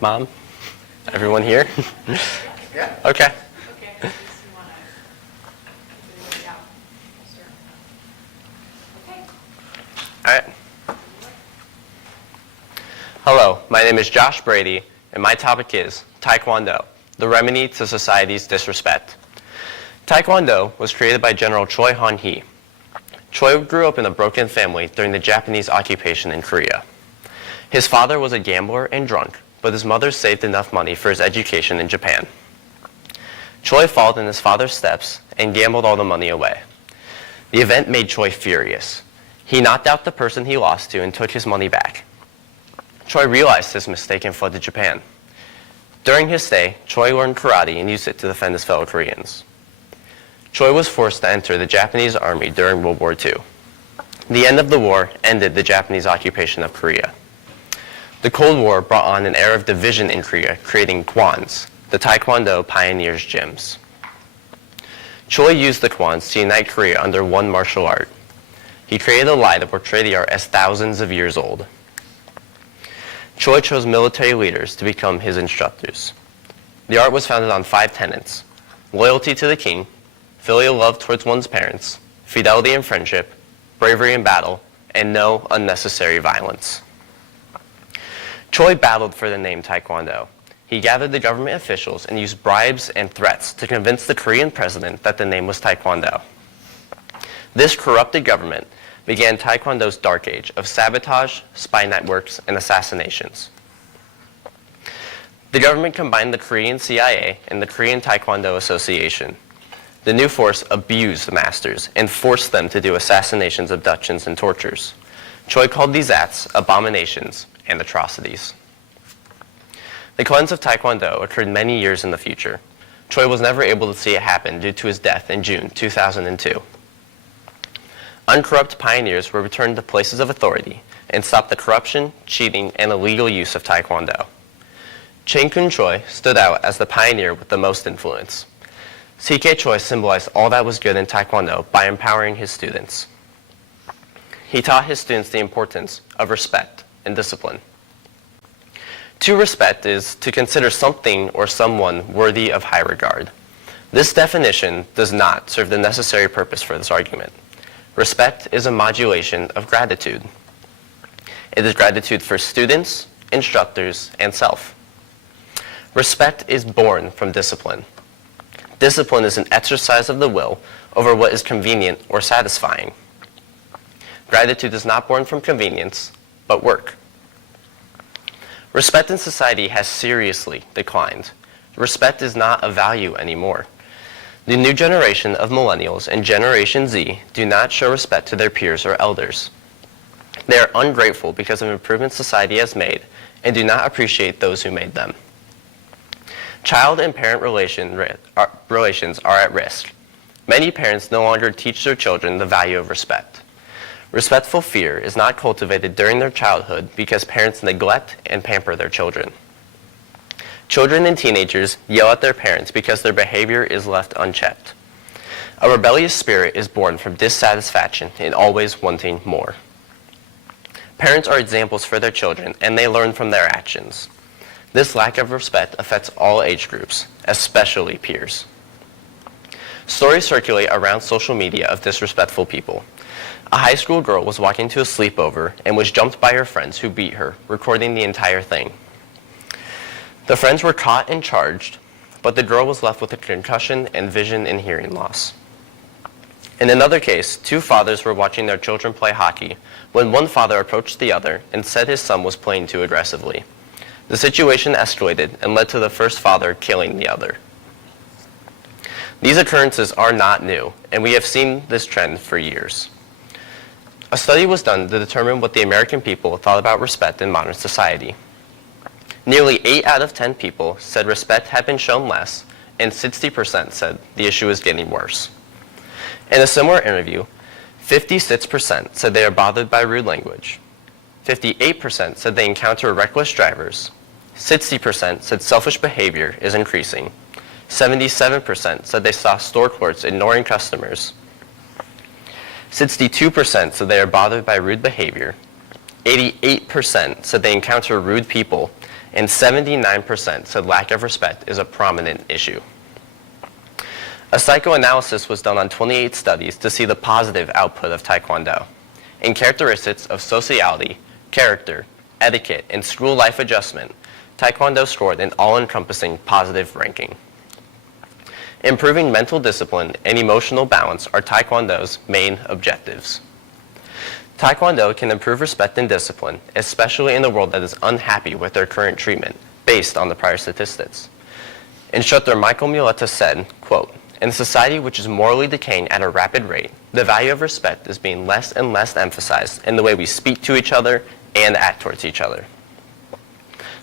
Mom? Everyone here? Yeah. Okay. Okay, you want to, yeah, okay. All right. Hello, my name is Josh Brady, and my topic is Taekwondo, the remedy to society's disrespect. Taekwondo was created by General Choi Han-hee. Choi grew up in a broken family during the Japanese occupation in Korea. His father was a gambler and drunk, but his mother saved enough money for his education in Japan. Choi followed in his father's steps and gambled all the money away. The event made Choi furious. He knocked out the person he lost to and took his money back. Choi realized his mistake and fled to Japan. During his stay, Choi learned karate and used it to defend his fellow Koreans. Choi was forced to enter the Japanese army during World War II. The end of the war ended the Japanese occupation of Korea. The Cold War brought on an era of division in Korea, creating Kwans, the Taekwondo pioneers' gyms. Choi used the Kwans to unite Korea under one martial art. He created a lie to portray the art as thousands of years old. Choi chose military leaders to become his instructors. The art was founded on 5 tenets: loyalty to the king, filial love towards one's parents, fidelity in friendship, bravery in battle, and no unnecessary violence. Choi battled for the name Taekwondo. He gathered the government officials and used bribes and threats to convince the Korean president that the name was Taekwondo. This corrupted government began Taekwondo's dark age of sabotage, spy networks, and assassinations. The government combined the Korean CIA and the Korean Taekwondo Association. The new force abused the masters and forced them to do assassinations, abductions, and tortures. Choi called these acts abominations and atrocities. The cleanse of Taekwondo occurred many years in the future. Choi was never able to see it happen due to his death in June 2002. Uncorrupt pioneers were returned to places of authority and stopped the corruption, cheating, and illegal use of Taekwondo. Chang Kun Choi stood out as the pioneer with the most influence. CK Choi symbolized all that was good in Taekwondo by empowering his students. He taught his students the importance of respect and discipline. To respect is to consider something or someone worthy of high regard. This definition does not serve the necessary purpose for this argument. Respect is a modulation of gratitude. It is gratitude for students, instructors, and self. Respect is born from discipline. Discipline is an exercise of the will over what is convenient or satisfying. Gratitude is not born from convenience, but work. Respect in society has seriously declined. Respect is not a value anymore. The new generation of millennials and Generation Z do not show respect to their peers or elders. They are ungrateful because of improvements society has made and do not appreciate those who made them. Child and parent relations are at risk. Many parents no longer teach their children the value of respect. Respectful fear is not cultivated during their childhood because parents neglect and pamper their children. Children and teenagers yell at their parents because their behavior is left unchecked. A rebellious spirit is born from dissatisfaction and always wanting more. Parents are examples for their children, and they learn from their actions. This lack of respect affects all age groups, especially peers. Stories circulate around social media of disrespectful people. A high school girl was walking to a sleepover and was jumped by her friends who beat her, recording the entire thing. The friends were caught and charged, but the girl was left with a concussion and vision and hearing loss. In another case, 2 fathers were watching their children play hockey when one father approached the other and said his son was playing too aggressively. The situation escalated and led to the first father killing the other. These occurrences are not new, and we have seen this trend for years. A study was done to determine what the American people thought about respect in modern society. Nearly 8 out of 10 people said respect had been shown less, and 60% said the issue is getting worse. In a similar interview, 56% said they are bothered by rude language. 58% said they encounter reckless drivers. 60% said selfish behavior is increasing. 77% said they saw store clerks ignoring customers. 62% said they are bothered by rude behavior. 88% said they encounter rude people. and 79% said lack of respect is a prominent issue. A psychoanalysis was done on 28 studies to see the positive output of Taekwondo. In characteristics of sociality, character, etiquette, and school life adjustment, Taekwondo scored an all-encompassing positive ranking. Improving mental discipline and emotional balance are Taekwondo's main objectives. Taekwondo can improve respect and discipline, especially in a world that is unhappy with their current treatment, based on the prior statistics. Instructor Michael Muleta said, quote, "In a society which is morally decaying at a rapid rate, the value of respect is being less and less emphasized in the way we speak to each other and act towards each other."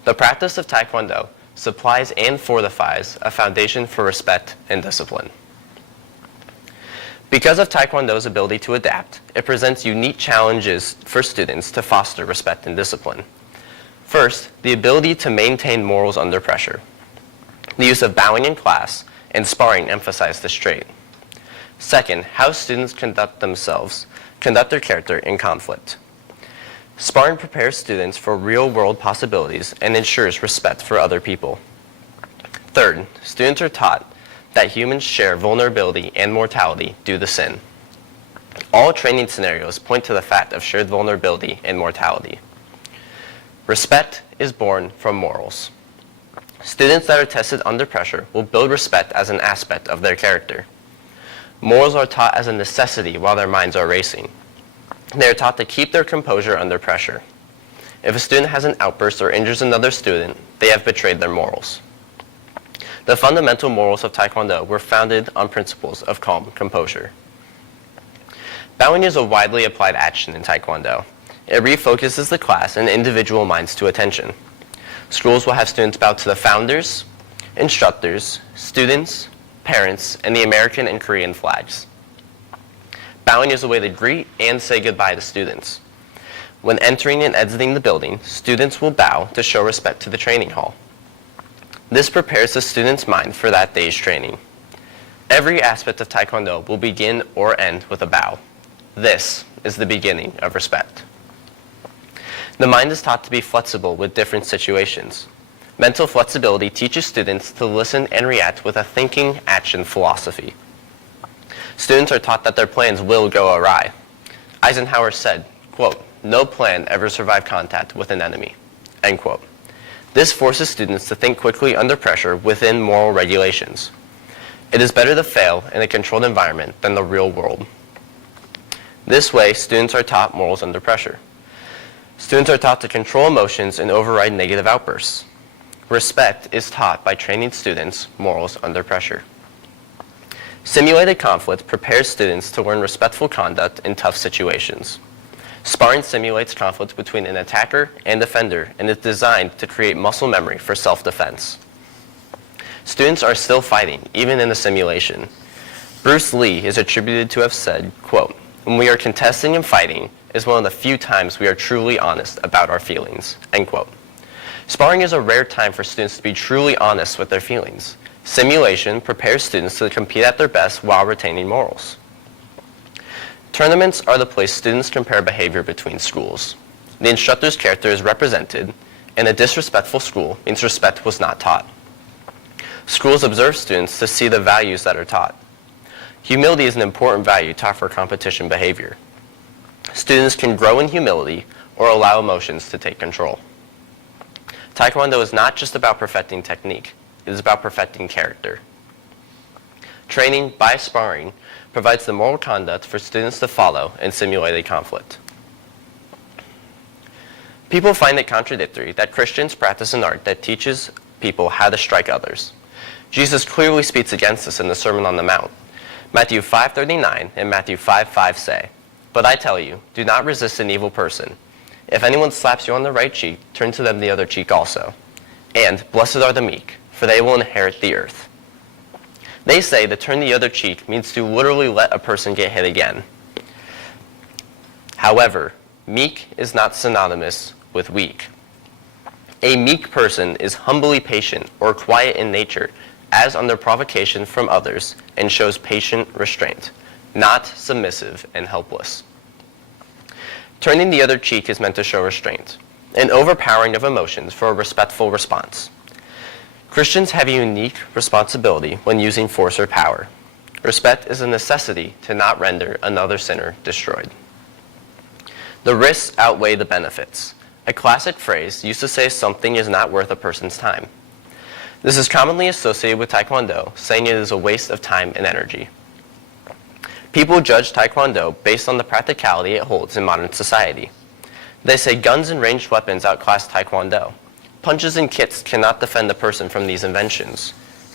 The practice of Taekwondo supplies and fortifies a foundation for respect and discipline. Because of Taekwondo's ability to adapt, it presents unique challenges for students to foster respect and discipline. First, the ability to maintain morals under pressure. The use of bowing in class and sparring emphasize this trait. Second, how students conduct their character in conflict. Sparring prepares students for real-world possibilities and ensures respect for other people. Third, students are taught that humans share vulnerability and mortality due to sin. All training scenarios point to the fact of shared vulnerability and mortality. Respect is born from morals. Students that are tested under pressure will build respect as an aspect of their character. Morals are taught as a necessity while their minds are racing. They are taught to keep their composure under pressure. If a student has an outburst or injures another student, they have betrayed their morals. The fundamental morals of Taekwondo were founded on principles of calm composure. Bowing is a widely applied action in Taekwondo. It refocuses the class and individual minds to attention. Schools will have students bow to the founders, instructors, students, parents, and the American and Korean flags. Bowing is a way to greet and say goodbye to students. When entering and exiting the building, students will bow to show respect to the training hall. This prepares the student's mind for that day's training. Every aspect of Taekwondo will begin or end with a bow. This is the beginning of respect. The mind is taught to be flexible with different situations. Mental flexibility teaches students to listen and react with a thinking action philosophy. Students are taught that their plans will go awry. Eisenhower said, quote, "No plan ever survived contact with an enemy," end quote. This forces students to think quickly under pressure within moral regulations. It is better to fail in a controlled environment than the real world. This way, students are taught morals under pressure. Students are taught to control emotions and override negative outbursts. Respect is taught by training students morals under pressure. Simulated conflict prepares students to learn respectful conduct in tough situations. Sparring simulates conflict between an attacker and defender and is designed to create muscle memory for self-defense. Students are still fighting, even in a simulation. Bruce Lee is attributed to have said, quote, "When we are contesting and fighting is one of the few times we are truly honest about our feelings," end quote. Sparring is a rare time for students to be truly honest with their feelings. Simulation prepares students to compete at their best while retaining morals. Tournaments are the place students compare behavior between schools. The instructor's character is represented, and a disrespectful school means respect was not taught. Schools observe students to see the values that are taught. Humility is an important value taught for competition behavior. Students can grow in humility or allow emotions to take control. Taekwondo is not just about perfecting technique, it is about perfecting character. Training by sparring provides the moral conduct for students to follow in simulated conflict. People find it contradictory that Christians practice an art that teaches people how to strike others. Jesus clearly speaks against this in the Sermon on the Mount. Matthew 5:39 and Matthew 5:5 say, "But I tell you, do not resist an evil person. If anyone slaps you on the right cheek, turn to them the other cheek also. And blessed are the meek, for they will inherit the earth." They say to turn the other cheek means to literally let a person get hit again. However, meek is not synonymous with weak. A meek person is humbly patient or quiet in nature, as under provocation from others, and shows patient restraint, not submissive and helpless. Turning the other cheek is meant to show restraint. an overpowering of emotions for a respectful response. Christians have a unique responsibility when using force or power. Respect is a necessity to not render another sinner destroyed. The risks outweigh the benefits. A classic phrase used to say something is not worth a person's time. This is commonly associated with Taekwondo, saying it is a waste of time and energy. People judge Taekwondo based on the practicality it holds in modern society. They say guns and ranged weapons outclass Taekwondo. Punches and kicks cannot defend the person from these inventions.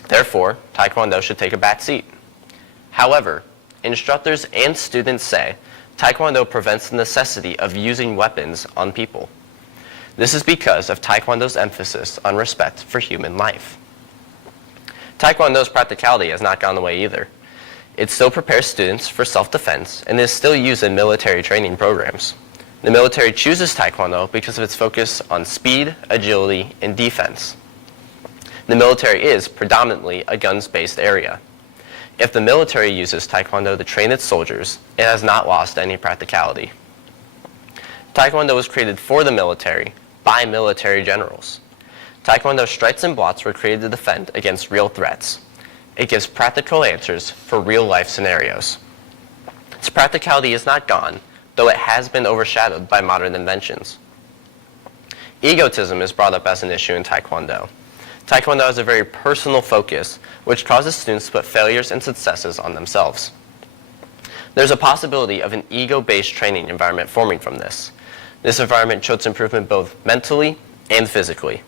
Therefore, Taekwondo should take a back seat. However, instructors and students say Taekwondo prevents the necessity of using weapons on people. This is because of Taekwondo's emphasis on respect for human life. Taekwondo's practicality has not gone away either. It still prepares students for self-defense and is still used in military training programs. The military chooses Taekwondo because of its focus on speed, agility, and defense. The military is predominantly a guns-based area. If the military uses Taekwondo to train its soldiers, it has not lost any practicality. Taekwondo was created for the military by military generals. Taekwondo strikes and blocks were created to defend against real threats. It gives practical answers for real-life scenarios. Its practicality is not gone, though it has been overshadowed by modern inventions. Egotism is brought up as an issue in Taekwondo. Taekwondo has a very personal focus, which causes students to put failures and successes on themselves. There's a possibility of an ego-based training environment forming from this. This environment shows improvement both mentally and physically.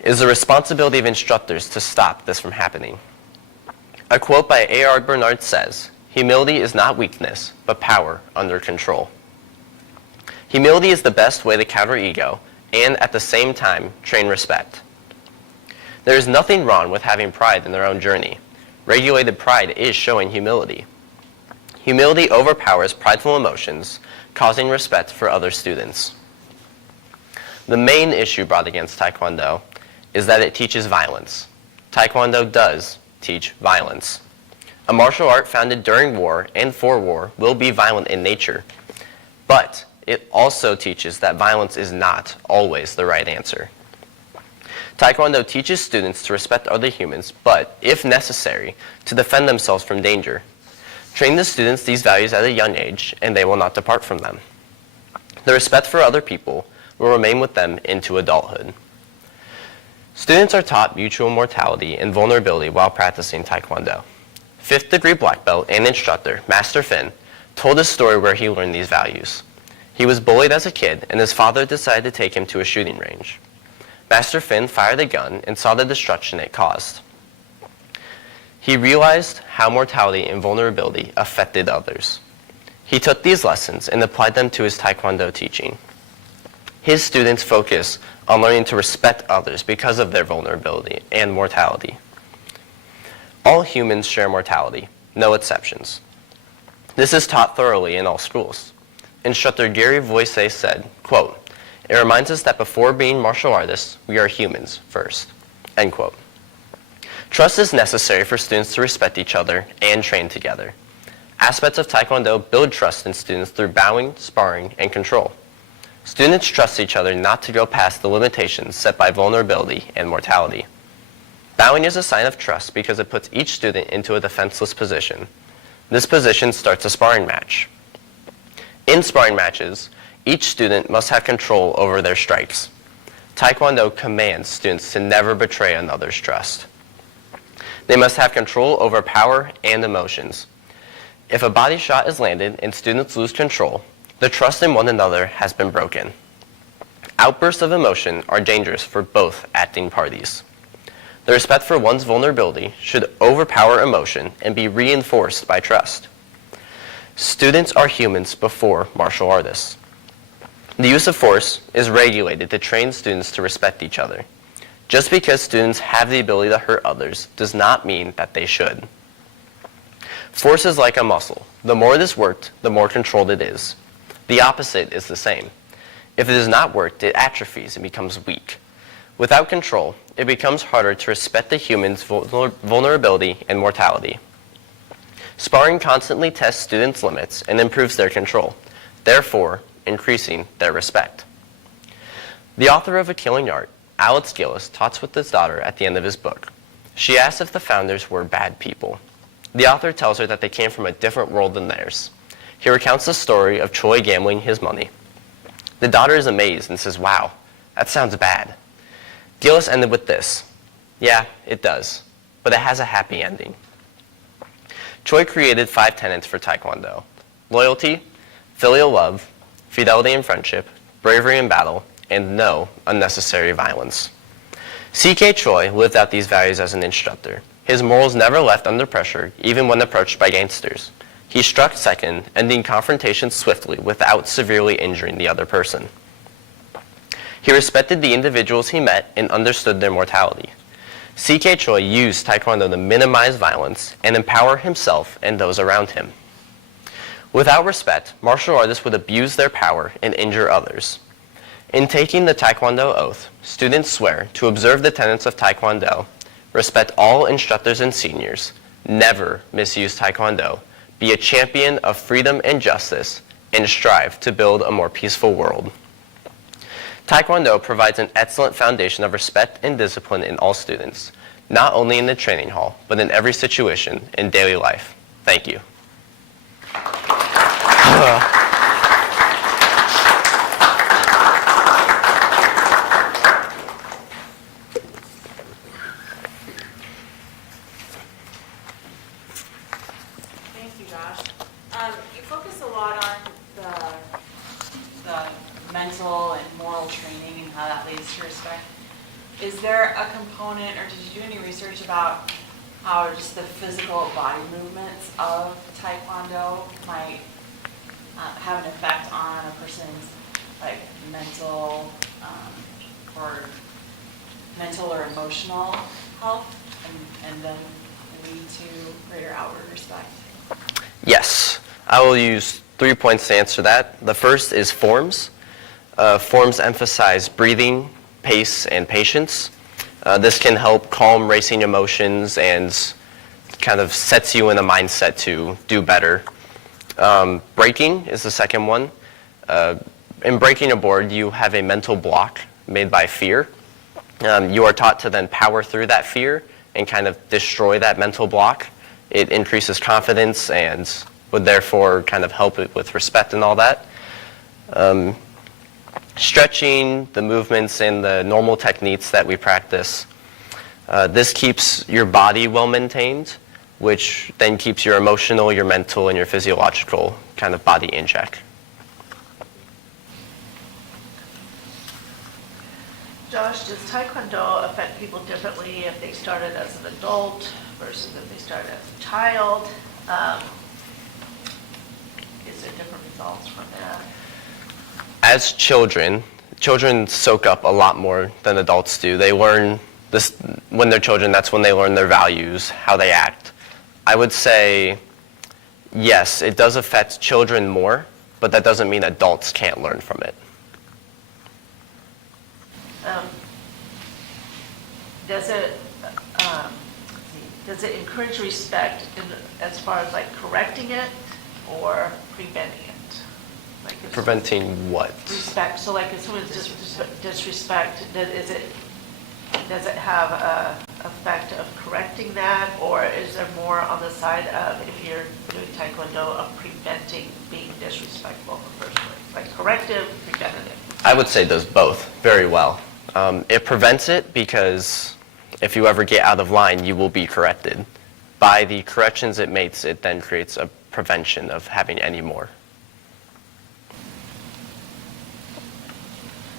It is the responsibility of instructors to stop this from happening. A quote by A.R. Bernard says, "Humility is not weakness, but power under control." Humility is the best way to counter ego and, at the same time, train respect. There is nothing wrong with having pride in their own journey. Regulated pride is showing humility. Humility overpowers prideful emotions, causing respect for other students. The main issue brought against Taekwondo is that it teaches violence. Taekwondo does teach violence. A martial art founded during war and for war will be violent in nature, but it also teaches that violence is not always the right answer. Taekwondo teaches students to respect other humans, but, if necessary, to defend themselves from danger. Train the students these values at a young age, and they will not depart from them. The respect for other people will remain with them into adulthood. Students are taught mutual mortality and vulnerability while practicing Taekwondo. 5th degree black belt and instructor, Master Finn, told a story where he learned these values. He was bullied as a kid, and his father decided to take him to a shooting range. Master Finn fired a gun and saw the destruction it caused. He realized how mortality and vulnerability affected others. He took these lessons and applied them to his Taekwondo teaching. His students focus on learning to respect others because of their vulnerability and mortality. All humans share mortality, no exceptions. This is taught thoroughly in all schools. Instructor Gary Voice said, quote, "It reminds us that before being martial artists, we are humans first." End quote. Trust is necessary for students to respect each other and train together. Aspects of Taekwondo build trust in students through bowing, sparring, and control. Students trust each other not to go past the limitations set by vulnerability and mortality. Bowing is a sign of trust because it puts each student into a defenseless position. This position starts a sparring match. In sparring matches, each student must have control over their strikes. Taekwondo commands students to never betray another's trust. They must have control over power and emotions. If a body shot is landed and students lose control, the trust in one another has been broken. Outbursts of emotion are dangerous for both acting parties. The respect for one's vulnerability should overpower emotion and be reinforced by trust. Students are humans before martial artists. The use of force is regulated to train students to respect each other. Just because students have the ability to hurt others does not mean that they should. Force is like a muscle. The more it is worked, the more controlled it is. The opposite is the same. If it is not worked, it atrophies and becomes weak. Without control, it becomes harder to respect the human's vulnerability and mortality. Sparring constantly tests students' limits and improves their control, therefore increasing their respect. The author of A Killing Art, Alex Gillis, talks with his daughter at the end of his book. She asks if the founders were bad people. The author tells her that they came from a different world than theirs. He recounts the story of Choi gambling his money. The daughter is amazed and says, "Wow, that sounds bad." Gillis ended with this: "Yeah, it does, but it has a happy ending." Choi created 5 tenets for Taekwondo: loyalty, filial love, fidelity in friendship, bravery in battle, and no unnecessary violence. C.K. Choi lived out these values as an instructor. His morals never left under pressure, even when approached by gangsters. He struck second, ending confrontations swiftly without severely injuring the other person. He respected the individuals he met and understood their mortality. C.K. Choi used Taekwondo to minimize violence and empower himself and those around him. Without respect, martial artists would abuse their power and injure others. In taking the Taekwondo oath, students swear to observe the tenets of Taekwondo, respect all instructors and seniors, never misuse Taekwondo, be a champion of freedom and justice, and strive to build a more peaceful world. Taekwondo provides an excellent foundation of respect and discipline in all students, not only in the training hall, but in every situation in daily life. Thank you. Thank you, Josh. You focus a lot on the mental and moral training and how that leads to respect. Is there a component, or did you do any research about how just the physical body movements of Taekwondo might have an effect on a person's like mental or emotional health, and then lead to greater outward respect? Yes, I will use 3 points to answer that. The first is forms. Forms emphasize breathing, pace, and patience. This can help calm racing emotions and kind of sets you in a mindset to do better. Breaking is the second one. In breaking a board, you have a mental block made by fear. You are taught to then power through that fear and kind of destroy that mental block. It increases confidence and would therefore kind of help it with respect and all that. Stretching, the movements, and the normal techniques that we practice. This keeps your body well maintained, which then keeps your emotional, your mental, and your physiological kind of body in check. Josh, does Taekwondo affect people differently if they started as an adult versus if they started as a child? Is there different results from that? As children soak up a lot more than adults do. They learn this when they're children. That's when they learn their values, how they act. I would say, yes, it does affect children more, but that doesn't mean adults can't learn from it. Does it encourage respect as far as like correcting it or preventing it? Like if Preventing what? respect. So like if someone's disrespect, does it have a effect of correcting that, or is there more on the side of, if you're doing Taekwondo, of preventing being disrespectful in the first place? Like corrective, preventative? I would say does both very well. It prevents it because if you ever get out of line, you will be corrected. By the corrections it makes, it then creates a prevention of having any more.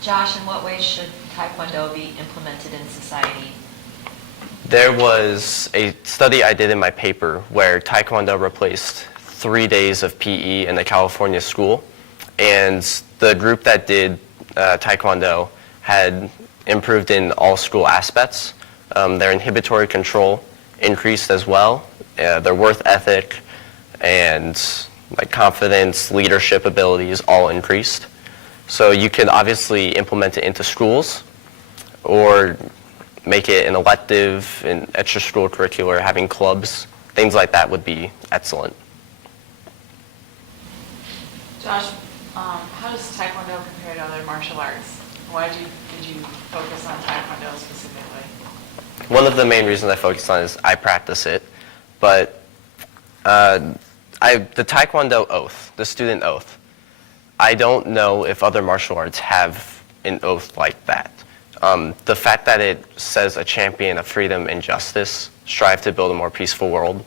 Josh, in what ways should Taekwondo be implemented in society? There was a study I did in my paper where Taekwondo replaced 3 days of PE in a California school, and the group that did Taekwondo had improved in all school aspects. Their inhibitory control increased as well, their work ethic and like confidence, leadership abilities all increased. So you could obviously implement it into schools or make it an elective and extra-school curricular, having clubs, things like that would be excellent. Josh, how does Taekwondo compare to other martial arts? Why did you focus on Taekwondo specifically? One of the main reasons I focus on is I practice it, but the Taekwondo oath, the student oath, I don't know if other martial arts have an oath like that. The fact that it says a champion of freedom and justice, strive to build a more peaceful world,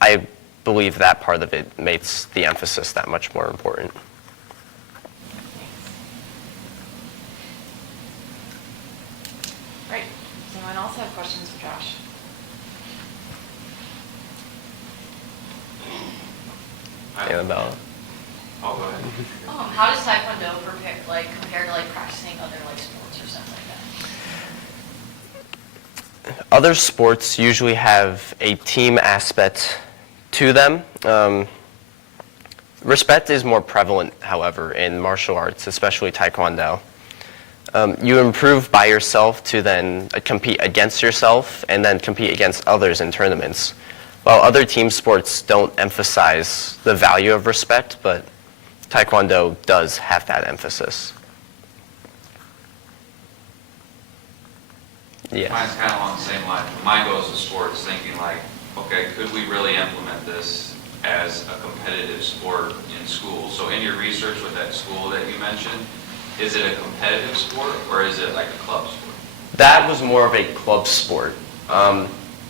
I believe that part of it makes the emphasis that much more important. Great. Does anyone else have questions for Josh? Annabella? Oh, go ahead. How does Taekwondo compare to practicing other sports or something like that? Other sports usually have a team aspect to them. Respect is more prevalent, however, in martial arts, especially Taekwondo. You improve by yourself to then compete against yourself and then compete against others in tournaments. While other team sports don't emphasize the value of respect, but Taekwondo does have that emphasis. Yeah. Mine's kind of along the same line. Mine goes to sports, thinking like, okay, could we really implement this as a competitive sport in school? So in your research with that school that you mentioned, is it a competitive sport or is it like a club sport? That was more of a club sport.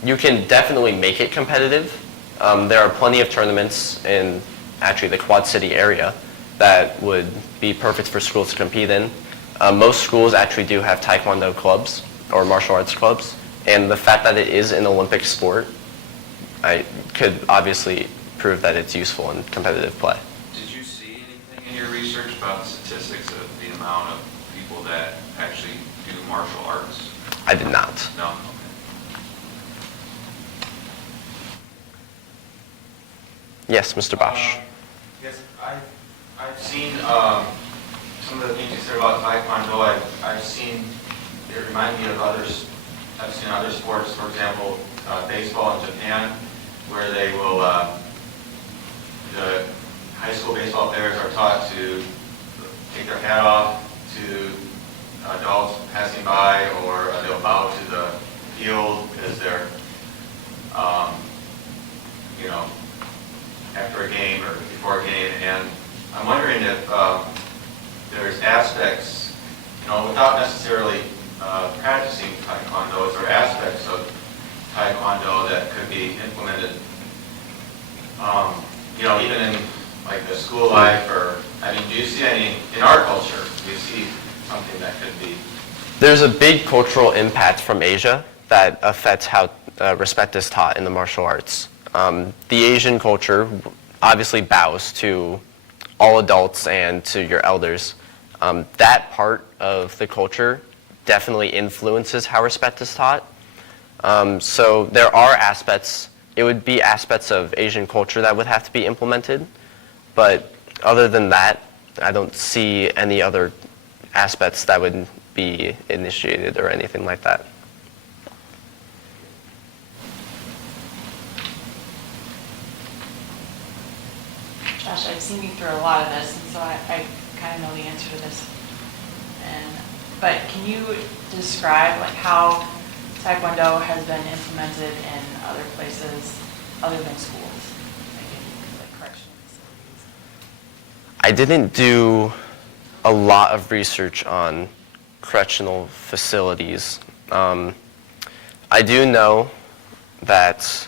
You can definitely make it competitive. There are plenty of tournaments in actually the Quad City area that would be perfect for schools to compete in. Most schools actually do have Taekwondo clubs or martial arts clubs, and the fact that it is an Olympic sport, I could obviously prove that it's useful in competitive play. Did you see anything in your research about the statistics of the amount of people that actually do martial arts? I did not. No? Okay. Yes, Mr. Bosch. Yes, I've seen some of the things you said about Taekwondo. I've seen, it remind me of others, I've seen other sports, for example, baseball in Japan, where they will, the high school baseball players are taught to take their hat off to adults passing by, or they'll bow to the field as they're, after a game or before a game. And I'm wondering if there's aspects, without necessarily practicing Taekwondo, is there aspects of Taekwondo that could be implemented, even in like the school life, or, do you see any, in our culture, do you see something that could be? There's a big cultural impact from Asia that affects how respect is taught in the martial arts. The Asian culture obviously bows to all adults and to your elders. That part of the culture definitely influences how respect is taught. So there are aspects, it would be aspects of Asian culture that would have to be implemented, but other than that, I don't see any other aspects that would be initiated or anything like that. Josh, I've seen you through a lot of this, and so I kind of know the answer to this. But can you describe how Taekwondo has been implemented in other places other than schools, like correctional facilities? I didn't do a lot of research on correctional facilities. I do know that,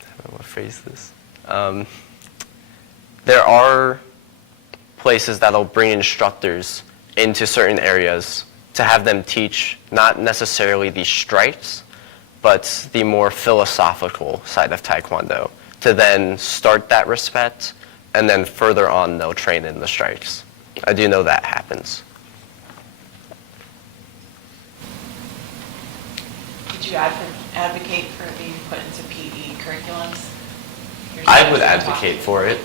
I don't know what to phrase this. There are places that'll bring instructors into certain areas to have them teach not necessarily the strikes, but the more philosophical side of Taekwondo, to then start that respect, and then further on they'll train in the strikes. I do know that happens. Would you advocate for it being put into PE curriculums? I would advocate for it.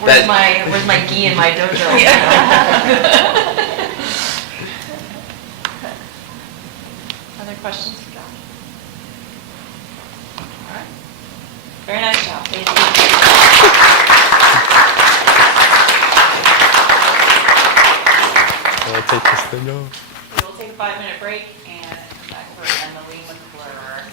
Where's my gi in my dojo? Other questions for Josh? All right. Very nice job. Thank you. I'll take this thing off. We will take a 5-minute break and come back for Emily McClure.